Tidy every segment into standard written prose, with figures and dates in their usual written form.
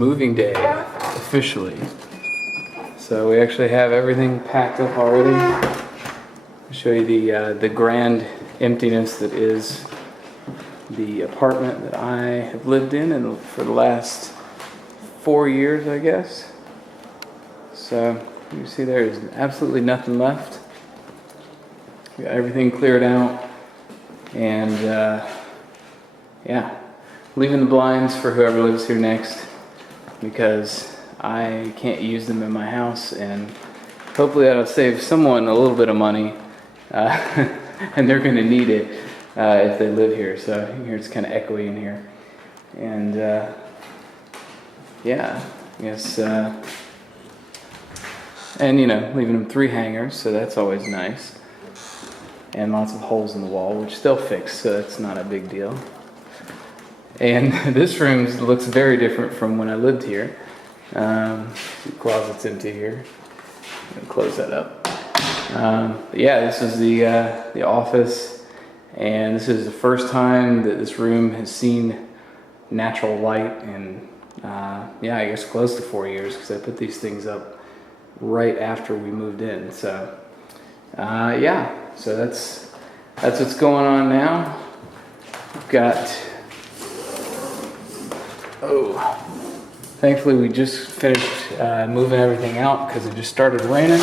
moving day officially. So we actually have everything packed up already. I'll show you the grand emptiness that is the apartment that I have lived in for the last 4 years, I guess. So you see there's absolutely nothing left. We got everything cleared out, and yeah, leaving the blinds for whoever lives here next because I can't use them in my house, and hopefully that'll save someone a little bit of money, and they're going to need it if they live here. So here it's kind of echoey in here, and yeah, I guess, and you know, leaving them 3 hangers, so that's always nice, and lots of holes in the wall, which they'll fix, so that's not a big deal. And this room looks very different from when I lived here. The closet's empty here. I'm gonna close that up. Yeah, this is the office, and this is the first time that this room has seen natural light in, yeah, I guess close to 4 years, because I put these things up right after we moved in. So, yeah, so that's what's going on now. We've got, thankfully we just finished moving everything out because it just started raining.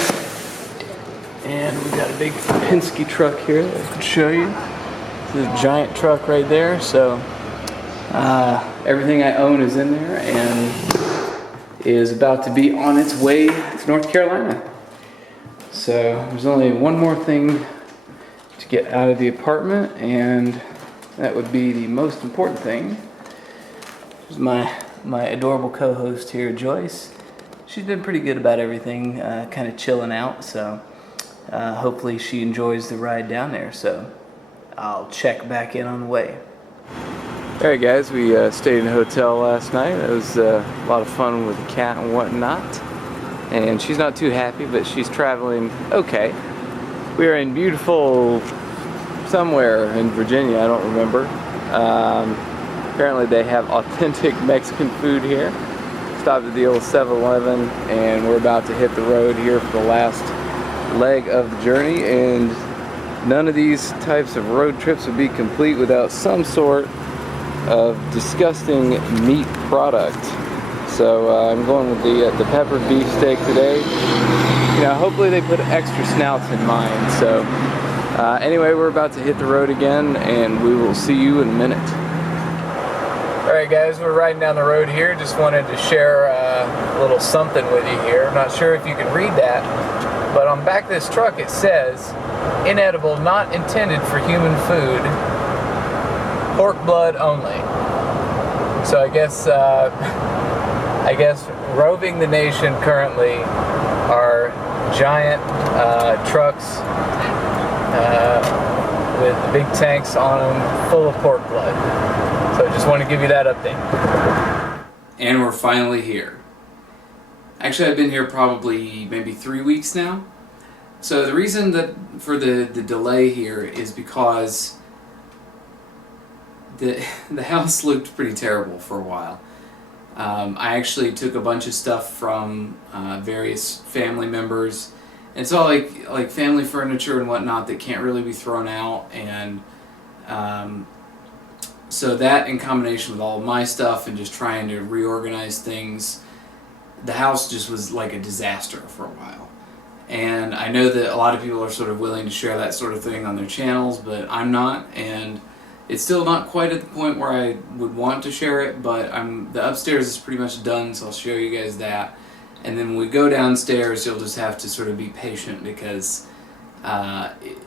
And we got a big Penske truck here that I can show you. This giant truck right there. So everything I own is in there and is about to be on its way to North Carolina. So there's only one more thing to get out of the apartment, and that would be the most important thing. This is my adorable co-host here, Joyce. She's been pretty good about everything, kind of chilling out, so hopefully she enjoys the ride down there. So I'll check back in on the way. Alright guys, we stayed in a hotel last night. It was a lot of fun with the cat and whatnot. And she's not too happy, but she's traveling okay. We are in beautiful somewhere in Virginia, I don't remember. Apparently they have authentic Mexican food here. Stopped at the old 7-Eleven, and we're about to hit the road here for the last leg of the journey. And none of these types of road trips would be complete without some sort of disgusting meat product. So I'm going with the peppered beef steak today. You know, hopefully they put extra snouts in mine. So anyway, we're about to hit the road again, and we will see you in a minute. Alright guys, we're riding down the road here. Just wanted to share a little something with you here. I'm not sure if you can read that, but on the back of this truck it says, inedible, not intended for human food, pork blood only. So I guess roving the nation currently are giant trucks with big tanks on them full of pork blood. So I just want to give you that update. And we're finally here. Actually, I've been here probably maybe 3 weeks now. So the reason that for the delay here is because the house looked pretty terrible for a while. I actually took a bunch of stuff from various family members. And it's all like family furniture and whatnot that can't really be thrown out, and so that in combination with all of my stuff and just trying to reorganize things, the house just was like a disaster for a while. And I know that a lot of people are sort of willing to share that sort of thing on their channels, but I'm not, and it's still not quite at the point where I would want to share it, but the upstairs is pretty much done, so I'll show you guys that. And then when we go downstairs, you'll just have to sort of be patient because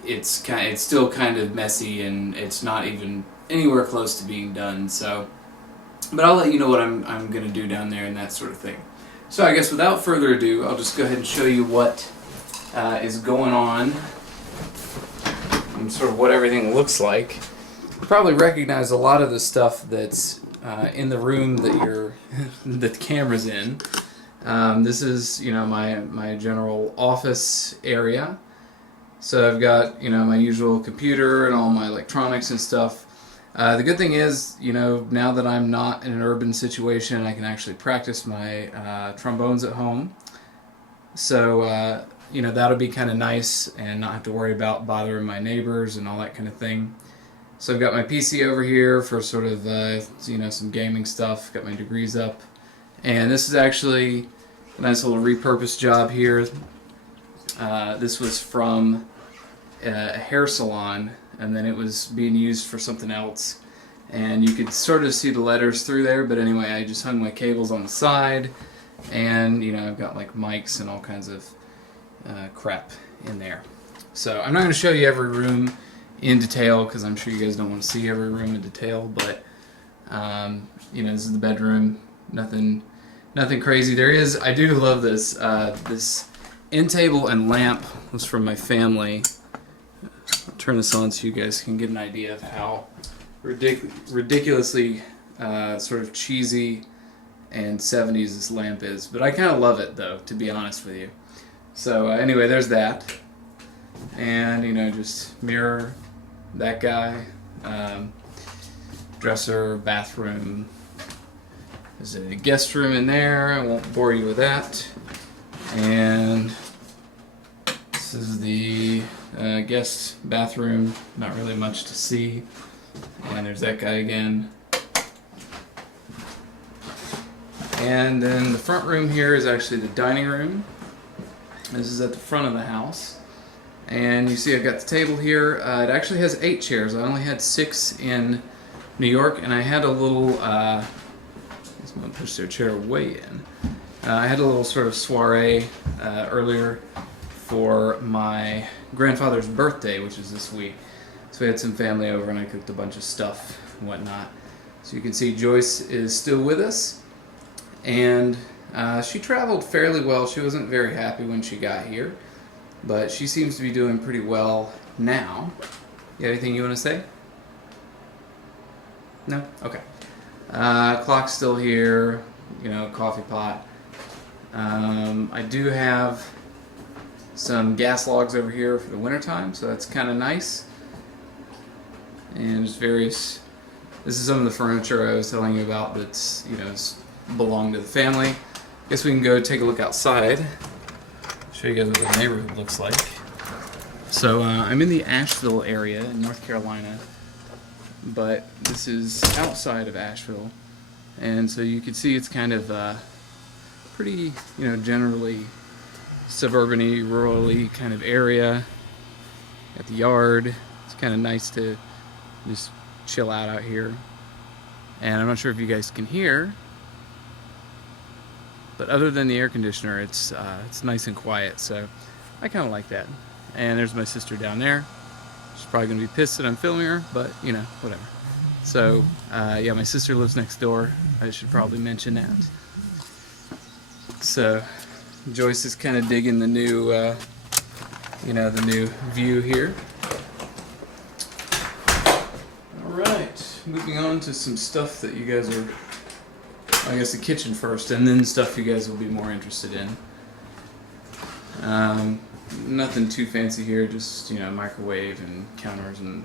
it's still kind of messy and it's not even anywhere close to being done. So, but I'll let you know what I'm going to do down there and that sort of thing. So I guess without further ado, I'll just go ahead and show you what is going on and sort of what everything looks like. You probably recognize a lot of the stuff that's in the room that the camera's in. This is, you know, my general office area. So I've got, you know, my usual computer and all my electronics and stuff. The good thing is, now that I'm not in an urban situation, I can actually practice my trombones at home. So, that'll be kind of nice and not have to worry about bothering my neighbors and all that kind of thing. So I've got my PC over here for sort of, some gaming stuff. Got my degrees up. And this is actually a nice little repurposed job here. This was from a hair salon, and then it was being used for something else. And you could sort of see the letters through there, but anyway, I just hung my cables on the side, and I've got like mics and all kinds of crap in there. So I'm not going to show you every room in detail because I'm sure you guys don't want to see every room in detail, but this is the bedroom. Nothing crazy. I do love this. This end table and lamp was from my family. I'll turn this on so you guys can get an idea of how ridiculously sort of cheesy and 70s this lamp is. But I kind of love it, though, to be honest with you. So anyway, there's that. And, just mirror, that guy, dresser, bathroom. There's a guest room in there. I won't bore you with that. And this is the guest bathroom. Not really much to see. And there's that guy again. And then the front room here is actually the dining room. This is at the front of the house. And you see I've got the table here. It actually has 8 chairs. I only had 6 in New York, and I had a little, someone pushed their chair way in. I had a little sort of soiree earlier for my grandfather's birthday, which is this week. So we had some family over, and I cooked a bunch of stuff and whatnot. So you can see Joyce is still with us, and she traveled fairly well. She wasn't very happy when she got here, but she seems to be doing pretty well now. You got anything you want to say? No? Okay. Clock's still here, coffee pot. I do have some gas logs over here for the wintertime, so that's kind of nice. And just various, this is some of the furniture I was telling you about that's, belonged to the family. Guess we can go take a look outside. Show you guys what the neighborhood looks like. So I'm in the Asheville area in North Carolina, but this is outside of Asheville, and so you can see it's kind of pretty, generally suburban-y, rural-y kind of area. Got the yard. It's kind of nice to just chill out here. And I'm not sure if you guys can hear, but other than the air conditioner, it's nice and quiet, so I kind of like that. And there's my sister down there. She's probably going to be pissed that I'm filming her, but, whatever. So, my sister lives next door. I should probably mention that. So, Joyce is kind of digging the new, the new view here. Alright, moving on to some stuff that you guys are, I guess the kitchen first, and then stuff you guys will be more interested in. Nothing too fancy here, just, microwave and counters and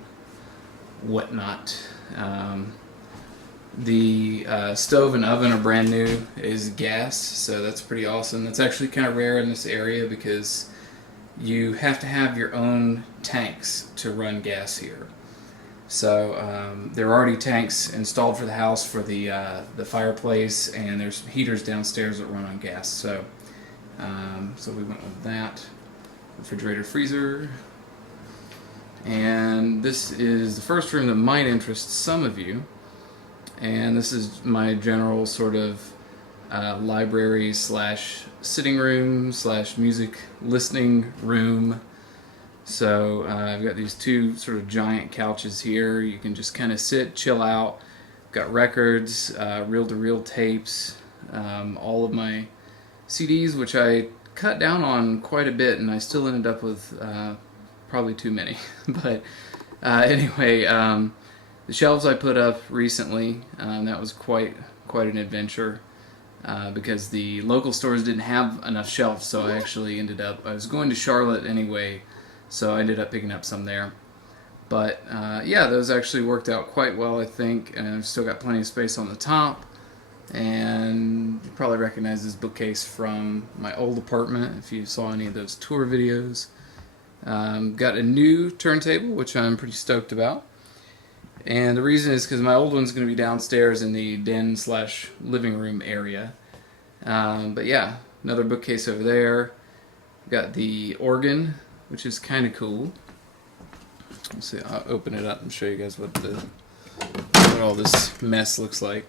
whatnot. The stove and oven are brand new. It is gas, so that's pretty awesome. That's actually kind of rare in this area because you have to have your own tanks to run gas here. So there are already tanks installed for the house for the fireplace, and there's heaters downstairs that run on gas. So so we went with that. Refrigerator, freezer. And this is the first room that might interest some of you. And this is my general sort of library slash sitting room slash music listening room. So I've got these 2 sort of giant couches here. You can just kind of sit, chill out. Got records, reel-to-reel tapes, all of my CDs, which I cut down on quite a bit, and I still ended up with probably too many. But anyway, the shelves I put up recently, that was quite an adventure because the local stores didn't have enough shelves, so I actually I was going to Charlotte anyway, so I ended up picking up some there. But yeah, those actually worked out quite well, I think, and I've still got plenty of space on the top. And you probably recognize this bookcase from my old apartment if you saw any of those tour videos. Got a new turntable, which I'm pretty stoked about. And the reason is because my old one's going to be downstairs in the den slash living room area. But yeah, another bookcase over there. Got the organ, which is kind of cool. Let's see, I'll open it up and show you guys what all this mess looks like.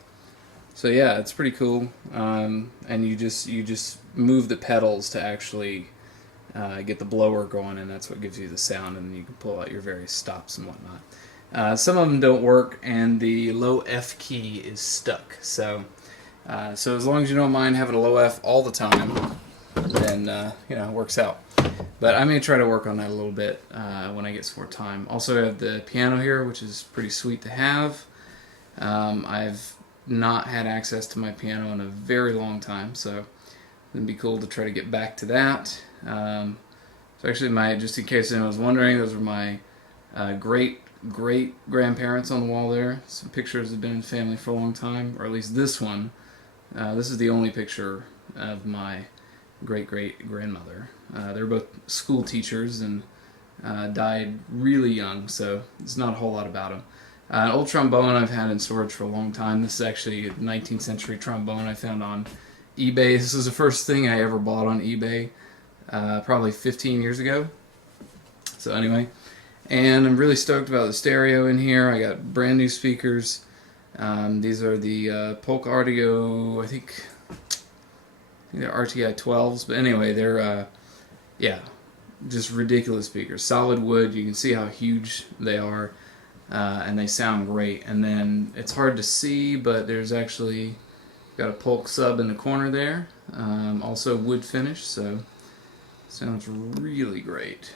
So yeah, it's pretty cool. And you just move the pedals to actually get the blower going, and that's what gives you the sound, and you can pull out your various stops and whatnot. Some of them don't work, and the low F key is stuck. So as long as you don't mind having a low F all the time, then it works out. But I may try to work on that a little bit when I get some more time. Also, I have the piano here, which is pretty sweet to have. I've not had access to my piano in a very long time, so it'd be cool to try to get back to that. So actually, just in case anyone was wondering, those were my great grandparents on the wall there. Some pictures have been in the family for a long time, or at least this one. This is the only picture of my great grandmother. They were both school teachers and died really young, so there's not a whole lot about them. An old trombone I've had in storage for a long time. This is actually a 19th century trombone I found on eBay. This is the first thing I ever bought on eBay, probably 15 years ago. So anyway, and I'm really stoked about the stereo in here. I got brand new speakers. These are the Polk Audio, I think they're RTI 12s, but anyway, they're just ridiculous speakers. Solid wood. You can see how huge they are. And they sound great. And then it's hard to see, but there's actually got a Polk sub in the corner there. Also wood finish, so sounds really great.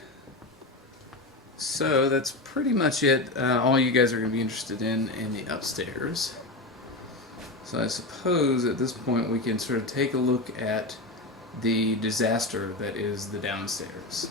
So that's pretty much it. All you guys are going to be interested in the upstairs. So I suppose at this point we can sort of take a look at the disaster that is the downstairs.